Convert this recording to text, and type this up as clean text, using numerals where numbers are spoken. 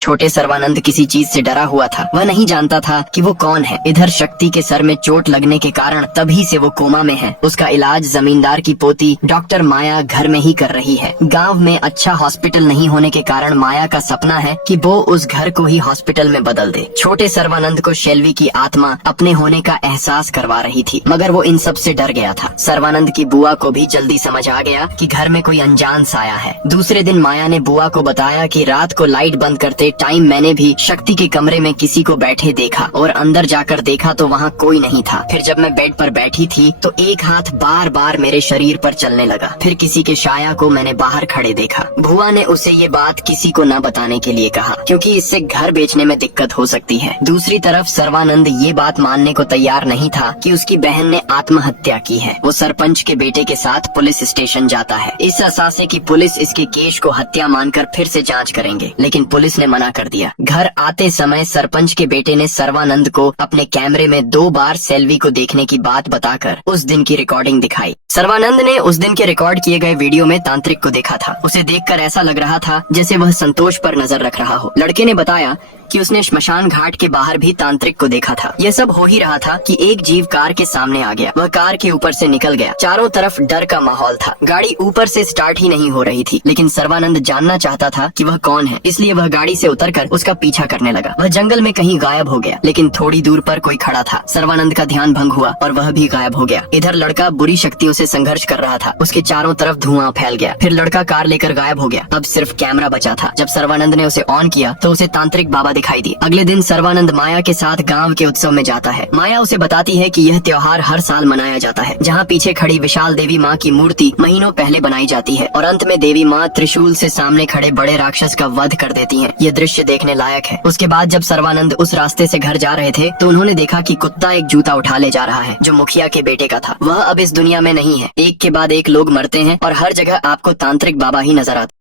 छोटे सर्वानंद किसी चीज से डरा हुआ था। वह नहीं जानता था कि वो कौन है। इधर शक्ति के सर में चोट लगने के कारण तभी से वो कोमा में है। उसका इलाज जमींदार की पोती डॉक्टर माया घर में ही कर रही है। गांव में अच्छा हॉस्पिटल नहीं होने के कारण माया का सपना है कि वो उस घर को ही हॉस्पिटल में बदल दे। छोटे सर्वानंद को शेल्वी की आत्मा अपने होने का एहसास करवा रही थी, मगर वो इन सब से डर गया था। सर्वानंद की बुआ को भी जल्दी समझ आ गया कि घर में कोई अनजान साया है। दूसरे दिन माया ने बुआ को बताया कि रात को लाइट बंद करते टाइम मैंने भी शक्ति के कमरे में किसी को बैठे देखा और अंदर जाकर देखा तो वहाँ कोई नहीं था। फिर जब मैं बेड पर बैठी थी तो एक हाथ बार बार मेरे शरीर पर चलने लगा। फिर किसी के साया को मैंने बाहर खड़े देखा। बुआ ने उसे ये बात किसी को न बताने के लिए कहा, क्योंकि इससे घर बेचने में दिक्कत हो सकती है। दूसरी तरफ सर्वानंद ये बात मानने को तैयार नहीं था कि उसकी बहन ने आत्महत्या की है। वो सरपंच के बेटे के साथ पुलिस स्टेशन जाता है, इस आशा कि पुलिस इसके केस को हत्या मानकर फिर से जांच करेंगे, लेकिन पुलिस ने मना कर दिया। घर आते समय सरपंच के बेटे ने सर्वानंद को अपने कैमरे में 2 बार सेल्वी को देखने की बात बताकर उस दिन की रिकॉर्डिंग दिखाई। सर्वानंद ने उस दिन के रिकॉर्ड किए गए वीडियो में तांत्रिक को देखा था। उसे देखकर ऐसा लग रहा था जैसे वह संतोष पर नजर रख रहा हो। लड़के ने बताया कि उसने श्मशान घाट के बाहर भी तांत्रिक को देखा था। यह सब हो ही रहा था कि एक जीव कार के सामने आ गया। वह कार के ऊपर से निकल गया। चारों तरफ डर का माहौल था। गाड़ी ऊपर से स्टार्ट ही नहीं हो रही थी, लेकिन सर्वानंद जानना चाहता था कि वह कौन है, इसलिए वह गाड़ी से उतरकर उसका पीछा करने लगा। वह जंगल में कहीं गायब हो गया, लेकिन थोड़ी दूर पर कोई खड़ा था। सर्वानंद का ध्यान भंग हुआ और वह भी गायब हो गया। इधर लड़का बुरी शक्तियों से संघर्ष कर रहा था। उसके चारों तरफ धुआं फैल गया। फिर लड़का कार लेकर गायब हो गया। अब सिर्फ कैमरा बचा था। जब सर्वानंद ने उसे ऑन किया तो उसे तांत्रिक बाबा दिखाई दिए। अगले दिन सर्वानंद माया के साथ गांव के उत्सव में जाता है। माया उसे बताती है कि यह त्योहार हर साल मनाया जाता है, जहां पीछे खड़ी विशाल देवी माँ की मूर्ति महीनों पहले बनाई जाती है और अंत में देवी माँ त्रिशूल से सामने खड़े बड़े राक्षस का वध कर देती हैं। ये दृश्य देखने लायक है। उसके बाद जब सर्वानंद उस रास्ते से घर जा रहे थे तो उन्होंने देखा कि कुत्ता एक जूता उठा ले जा रहा है जो मुखिया के बेटे का था। वह अब इस दुनिया में नहीं है। एक के बाद एक लोग मरते हैं और हर जगह आपको तांत्रिक बाबा ही नजर आते।